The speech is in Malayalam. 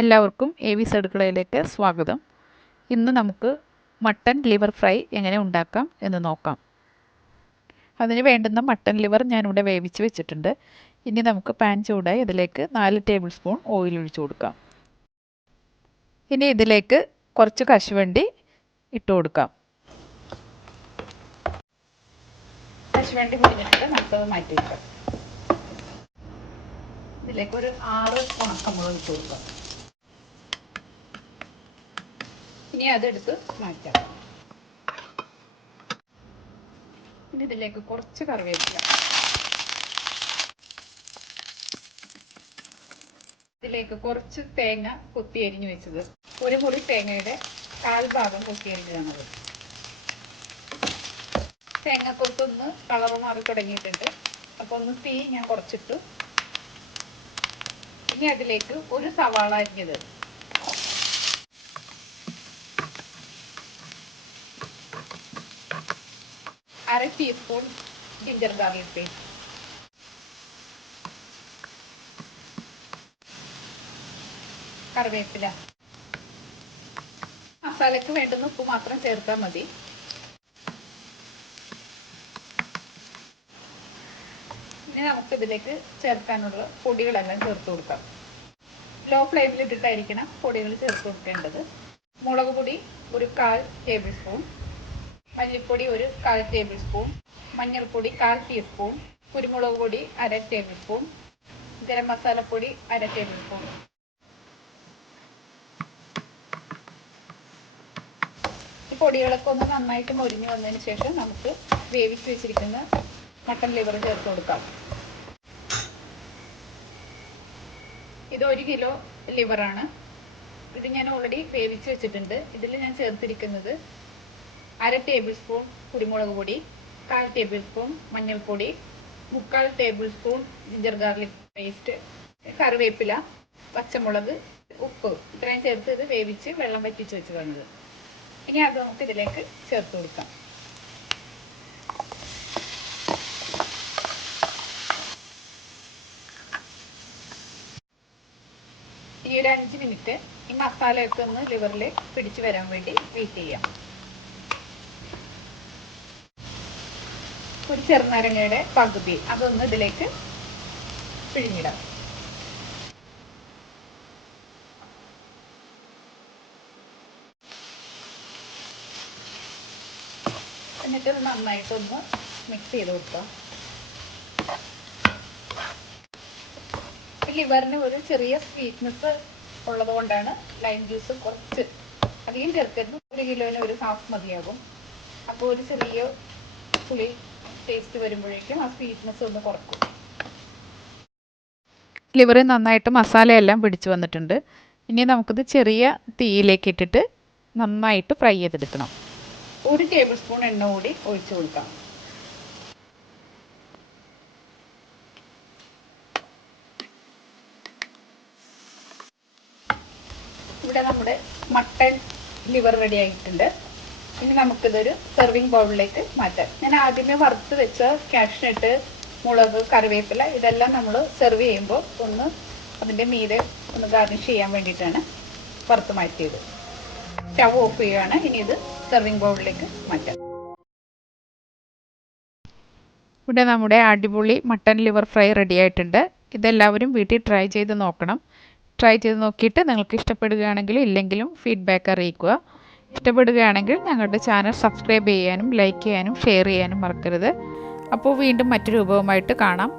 എല്ലാവർക്കും AV's അടുക്കളയിലേക്ക് സ്വാഗതം. ഇന്ന് നമുക്ക് മട്ടൻ ലിവർ ഫ്രൈ എങ്ങനെ ഉണ്ടാക്കാം എന്ന് നോക്കാം. അതിന് വേണ്ടുന്ന മട്ടൻ ലിവർ ഞാനിവിടെ വേവിച്ച് വെച്ചിട്ടുണ്ട്. ഇനി നമുക്ക് പാൻ ചൂടായി അതിലേക്ക് 4 ടേബിൾ സ്പൂൺ ഓയിൽ ഒഴിച്ചു കൊടുക്കാം. ഇനി ഇതിലേക്ക് കുറച്ച് കശുവണ്ടി ഇട്ട് കൊടുക്കാം. കശുവണ്ടി പൊടിഞ്ഞിട്ട് നമുക്കത് മാറ്റി വെക്കാം. ഇതിലേക്ക് ഒരു 6 ഉണക്കമുളക് ഇട്ട് കൊടുക്കാം. ഇനി അതെടുത്ത് മാറ്റാം. ഇനി ഇതിലേക്ക് കുറച്ച് കറിവേപ്പില, ഇതിലേക്ക് കുറച്ച് തേങ്ങ കൊത്തി അരിഞ്ഞു വെച്ചത്, ഒരു മുറി തേങ്ങയുടെ 1/4 ഭാഗം കൊത്തി അരിഞ്ഞതാണത്. തേങ്ങക്കൊത്തൊന്ന് കളറ് മാറി തുടങ്ങിയിട്ടുണ്ട്. അപ്പോൾ ഒന്ന് തീ ഞാൻ കുറച്ചിട്ടു. ഇനി അതിലേക്ക് ഒരു സവാള അരിഞ്ഞത്, അര ടീസ്പൂൺ ജിഞ്ചർ ഗാർലിക് പേസ്റ്റ്, കറിവേപ്പില. മസാലയ്ക്ക് വേണ്ടുന്ന ഉപ്പ് മാത്രം ചേർത്താൽ മതി. ഇനി നമുക്കിതിലേക്ക് ചേർക്കാനുള്ള പൊടികളെല്ലാം ചേർത്ത് കൊടുക്കാം. ലോ ഫ്ലെയിമിൽ ഇട്ടിട്ടായിരിക്കണം പൊടികൾ ചേർത്ത് കൊടുക്കേണ്ടത്. മുളക് പൊടി ഒരു 1/4 ടേബിൾ സ്പൂൺ, മല്ലിപ്പൊടി ഒരു 1/4 ടേബിൾ സ്പൂൺ, മഞ്ഞൾപ്പൊടി 1/4 ടീസ്പൂൺ, കുരുമുളക് പൊടി അര ടേബിൾ സ്പൂൺ, ഗരം മസാലപ്പൊടി അര ടേബിൾ സ്പൂൺ. ഈ പൊടികളൊക്കെ ഒന്ന് നന്നായിട്ട് മൊരിഞ്ഞു വന്നതിന് ശേഷം നമുക്ക് വേവിച്ച് വെച്ചിരിക്കുന്ന മട്ടൻ ലിവർ ചേർത്ത് കൊടുക്കാം. ഇത് 1 കിലോ ലിവറാണ്. ഇത് ഞാൻ ഓൾറെഡി വേവിച്ച് വെച്ചിട്ടുണ്ട്. ഇതിൽ ഞാൻ ചേർത്തിരിക്കുന്നത് അര ടേബിൾ സ്പൂൺ കുരുമുളക് പൊടി, 1/4 ടേബിൾ സ്പൂൺ മഞ്ഞൾപ്പൊടി, 3/4 table spoon ginger garlic paste, കറിവേപ്പില, പച്ചമുളക്, ഉപ്പ്, ഇത്രയും ചേർത്ത് ഇത് വേവിച്ച് വെള്ളം വറ്റിച്ച് വെച്ചതാണിത്. ഇനി അത് നമുക്ക് ഇതിലേക്ക് ചേർത്ത് കൊടുക്കാം. ഇനി ഒരു 5 മിനിറ്റ് ഈ മസാലയൊക്കെ ഒന്ന് ലിവറിൽ പിടിച്ച് വരാൻ വേണ്ടി വെയിറ്റ് ചെയ്യാം. ഒരു ചെറുനാരങ്ങയുടെ പകുതി അതൊന്ന് ഇതിലേക്ക് പിഴിഞ്ഞിടാം. എന്നിട്ട് നന്നായിട്ടൊന്ന് മിക്സ് ചെയ്ത് കൊടുക്കാം. ലിവറിന് ഒരു ചെറിയ സ്വീറ്റ്നെസ് ഉള്ളത് കൊണ്ടാണ് ലൈം ജ്യൂസ് കുറച്ച് അധികം ചേർക്കരുത്. 1 കിലോന് ഒരു 1/2 മതിയാകും. അപ്പോൾ ഒരു ചെറിയ പുളി ടേസ്റ്റ് വരുമ്പോഴേക്കും ആ സ്വീറ്റ്നെസ് ഒന്ന് കുറക്കും. ലിവർ നന്നായിട്ട് മസാലയെല്ലാം പിടിച്ചു വന്നിട്ടുണ്ട്. ഇനി നമുക്കിത് ചെറിയ തീയിലേക്ക് ഇട്ടിട്ട് നന്നായിട്ട് ഫ്രൈ ചെയ്തെടുക്കണം. 1 ടേബിൾ സ്പൂൺ എണ്ണ കൂടി ഒഴിച്ചു കൊടുക്കാം. ഇവിടെ നമ്മുടെ മട്ടൻ ലിവർ റെഡി ആയിട്ടുണ്ട്. ഇനി നമുക്കിതൊരു സെർവിങ് ബൗളിലേക്ക് മാറ്റാം. ഞാൻ ആദ്യമേ വറുത്ത് വെച്ച കാഷ്നട്ട്, മുളക്, കറിവേപ്പില ഇതെല്ലാം നമ്മൾ സെർവ് ചെയ്യുമ്പോൾ ഒന്ന് അതിൻ്റെ മീതെ ഒന്ന് ഗാർണിഷ് ചെയ്യാൻ വേണ്ടിയിട്ടാണ് വറുത്ത് മാറ്റിയത്. സ്റ്റവ് ഓഫ് ചെയ്യുകയാണ്. ഇനി ഇത് സെർവിങ് ബൗളിലേക്ക് മാറ്റാം. ഇവിടെ നമ്മുടെ അടിപൊളി മട്ടൻ ലിവർ ഫ്രൈ റെഡി ആയിട്ടുണ്ട്. ഇതെല്ലാവരും വീട്ടിൽ ട്രൈ ചെയ്ത് നോക്കണം. ട്രൈ ചെയ്ത് നോക്കിയിട്ട് നിങ്ങൾക്ക് ഇഷ്ടപ്പെടുകയാണെങ്കിൽ ഇല്ലെങ്കിലും ഫീഡ്ബാക്ക് അറിയിക്കുക. ഇഷ്ടപ്പെടുകയാണെങ്കിൽ ഞങ്ങളുടെ ചാനൽ സബ്സ്ക്രൈബ് ചെയ്യാനും ലൈക്ക് ചെയ്യാനും ഷെയർ ചെയ്യാനും മറക്കരുത്. അപ്പോൾ വീണ്ടും മറ്റൊരു വിഭവമായിട്ട് കാണാം.